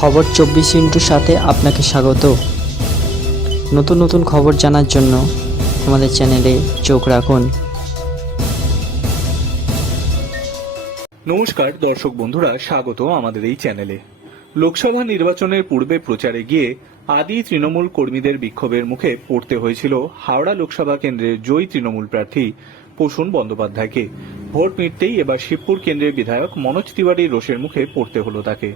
খবর চব্বিশ ইন্টুর সাথে আপনাকে স্বাগত। নতুন নতুন খবর জানার জন্য আমাদের চ্যানেলে চোখ রাখুন। নমস্কার, দর্শক বন্ধুরা, স্বাগত আমাদের এই চ্যানেলে। লোকসভা নির্বাচনের পূর্বে প্রচারে গিয়ে আদি তৃণমূল কর্মীদের বিক্ষোভের মুখে পড়তে হয়েছিল হাওড়া লোকসভা কেন্দ্রের জয়ী তৃণমূল প্রার্থী প্রসূন বন্দ্যোপাধ্যায়কে। ভোট মিটতেই এবার শিবপুর কেন্দ্রের বিধায়ক মনোজ তিওয়ারির রোষের মুখে পড়তে হলো তাকে।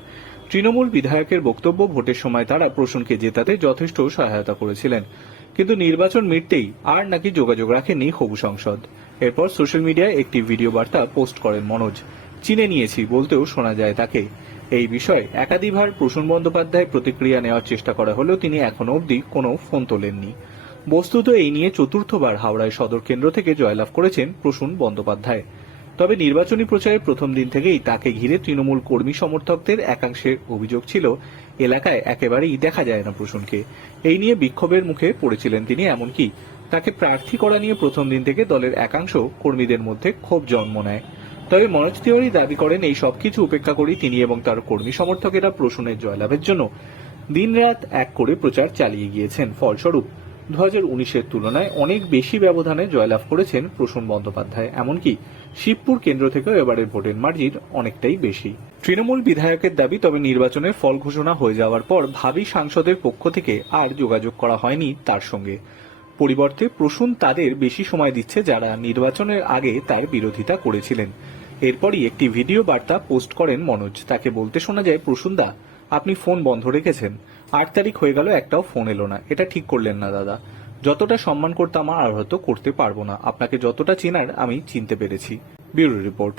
তৃণমূল বিধায়কের বক্তব্য ভোটের সময় তারা প্রসূনকে জেতাতে যথেষ্ট সহায়তা করেছিলেন। কিন্তু নির্বাচন মিটতেই আর নাকি যোগাযোগ রাখেনি হবু সংসদ। এরপর সোশ্যাল মিডিয়ায় একটি ভিডিও বার্তা পোস্ট করেন মনোজ। চিনে নিয়েছি বলতেও শোনা যায় তাকে। এই বিষয়ে একাধিকবার প্রসূন বন্দ্যোপাধ্যায় প্রতিক্রিয়া নেওয়ার চেষ্টা করা হলেও তিনি এখনও অবধি কোনো ফোন তোলেননি। বস্তুত এই নিয়ে চতুর্থবার হাওড়ায় সদর কেন্দ্র থেকে জয়লাভ করেছেন প্রসূন বন্দ্যোপাধ্যায়। তবে নির্বাচনী প্রচারের প্রথম দিন থেকেই তাকে ঘিরে তৃণমূল কর্মী সমর্থকদের একাংশের অভিযোগ ছিল, এলাকায় একেবারেই দেখা যায় না প্রসূনকে। এই নিয়ে বিক্ষোভের মুখে পড়েছিলেন তিনি এমনকি। তাকে প্রার্থী করা নিয়ে প্রথম দিন থেকে দলের একাংশ কর্মীদের মধ্যে ক্ষোভ জন্ম নেয়। তবে মনোজ তিওয়ারি দাবি করেন, এই সবকিছু উপেক্ষা করে তিনি এবং তার কর্মী সমর্থকেরা প্রসূনের জয়লাভের জন্য দিনরাত এক করে প্রচার চালিয়ে গিয়েছেন। ফলস্বরূপ দু হাজার উনিশের তুলনায় অনেক বেশি ব্যবধানে জয়লাভ করেছেন প্রসূন বন্দ্যোপাধ্যায়। এমনকি শিবপুর কেন্দ্র থেকেও এবারের ভোটের মার্জিন অনেকটাই বেশি। তৃণমূল বিধায়কের দাবি, তবে নির্বাচনের ফল ঘোষণা হয়ে যাওয়ার পর ভাবি সাংসদের পক্ষ থেকে আর যোগাযোগ করা হয়নি তার সঙ্গে। পরিবর্তে প্রসূন তাদের বেশি সময় দিচ্ছে যারা নির্বাচনের আগে তার বিরোধিতা করেছিলেন। এরপরই একটি ভিডিও বার্তা পোস্ট করেন মনোজ। তাকে বলতে শোনা যায়, প্রসূনদা, আপনি ফোন বন্ধ রেখেছেন। আট তারিখ হয়ে গেল, একটাও ফোন এলো না। এটা ঠিক করলেন না, দাদা। যতটা সম্মান করতে আমার আর হয়তো করতে পারব না। আপনাকে যতটা চেনার আমি চিনতে পেরেছি। Bureau report.